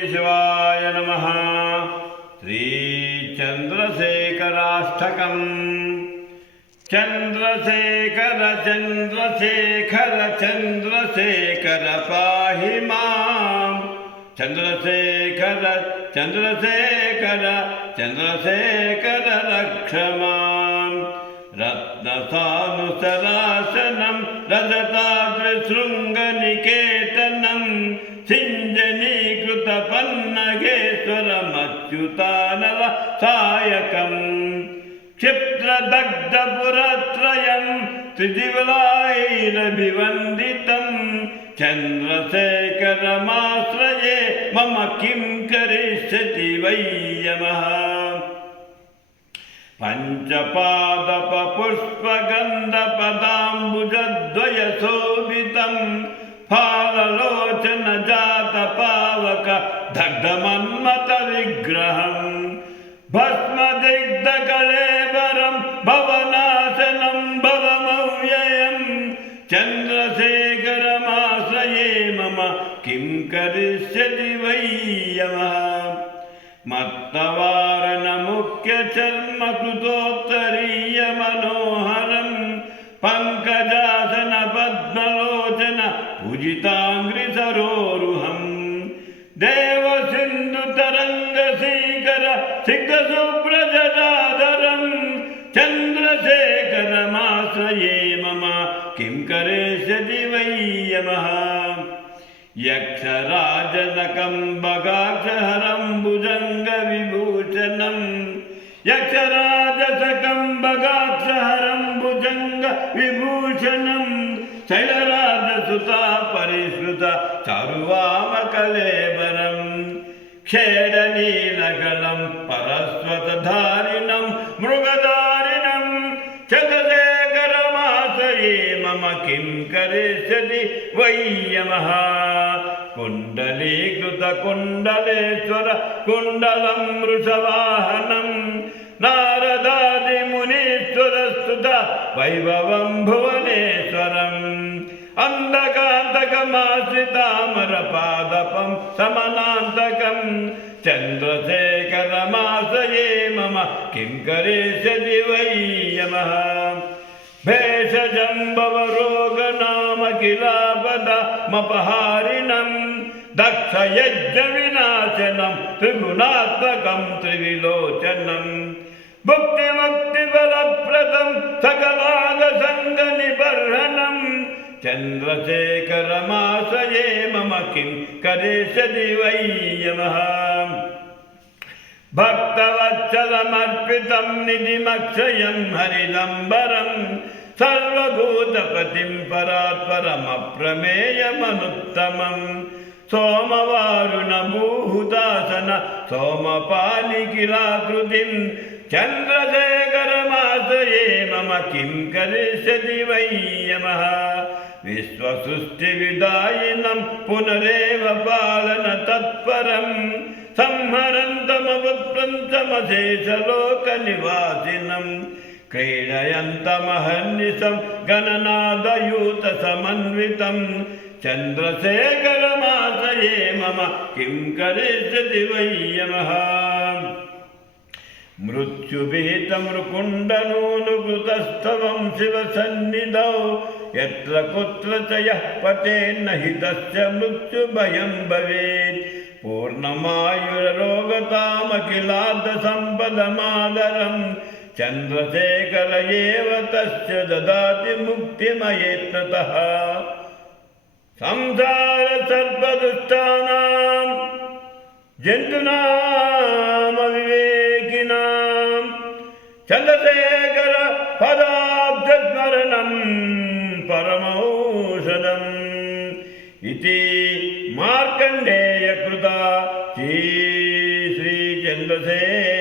शिवाय नमः। श्रीचन्द्रशेखराष्टकम्। चन्द्रशेखर चन्द्रशेखर चन्द्रशेखर पाहि माम्। चन्द्रशेखर चन्द्रशेखर चन्द्रशेखर रक्ष माम्। रत्नसानुसरासनं रजताद्रिशृङ्गनिकेतनं सिञ्जनीकृतपन्नगेश्वरमच्युतानल सायकम्। क्षिप्रदग्धपुरत्रयं त्रिदिवलायैरभिवन्दितं चन्द्रशेखरमाश्रये मम किं करिष्यति वै यमः। पञ्चपादपपुष्पगन्धपदाम्बुजद्वयशोभितं फाललोचनजातपावक दग्धमन्मथविग्रहम्। भस्मदिग्धकळेबरं भवनाशनं भवमव्ययं चन्द्रशेखरमाश्रये मम किं करिष्यति वै यमः। मत्तवारणमुख्यचर्मकृतोत्तरीयमनोहरं पङ्कजासन पद्मलोचन पूजिताङ्घ्रिसरोरुहम्। देवसिन्धुतरङ्गशीकर सिग्धशुभ्रजटाधरं चन्द्रशेखरमाश्रये मम किं करिष्यति वै यमः। यक्षराजनकम्बगाक्षहरं भुजङ्गविभूषणं यक्षराजसकम्बगाक्षहरं भुजङ्गविभूषणं शैलराजसुता परिश्रुता चारुवामकलेबरं क्षेडनीलगलं परस्वतधारिणं मृगधारिणं चन्द्रशेखरमाश्रये मम किं करिष्यति वै यमः। कुण्डलीकृतकुण्डलेश्वर कुण्डलं वृषवाहनं नारदादिमुनीश्वरस्तुत वैभवं भुवनेश्वरम्। अन्धकान्तकमाश्रितामरपादपं समनान्तकं चन्द्रशेखरमाश्रये मम किं करिष्यति वै यमः। भेषजम्बवरोगनामखिलापदमपहारिणं दक्षयज्ञविनाशनं त्रिगुणात्मकं त्रिविलोचनं भुक्तिमुक्तिफलप्रदं सकलागसङ्गनिबर्हणं चन्द्रशेखरमाश्रये मम किं करिष्यति वै यमः। भक्तवत्सलमर्पितं निधिमक्षयं हरिदम्बरं सर्वभूतपतिं परात्परमप्रमेयमनुत्तमं सोमवारुणभूहुतासन सोमपानिकिलाकृतिं चन्द्रशेखरमाश्रये मम किं करिष्यति वै यमः। विश्वसृष्टिविदायिनं पुनरेव पालनतत्परं संहरन्तमवप्रञ्चमशेषलोकनिवासिनं क्रीडयन्तमहर्निशं गणनादयूतसमन्वितं चन्द्रशेखरमाश्रये मम किं करिष्यति वै यमः। मृत्युभीतमृकुण्डनूनुकृतस्तवं शिवसन्निधौ यत्र कुत्र च यः पतेन्न हि तस्य मृत्युभयं भवेत्। पूर्णमायुररोगतामखिलार्धसम्पदमादरं चन्द्रशेखर एव तस्य ददाति मुक्तिमयेत्नतः। संसारसर्पदुष्टानां जन्तूनामविवेकिनां चन्द्रशेखर पदाब्जस्मरणं परमौषधम् इति मार्कण्डेयकृता श्री चन्द्रशेखर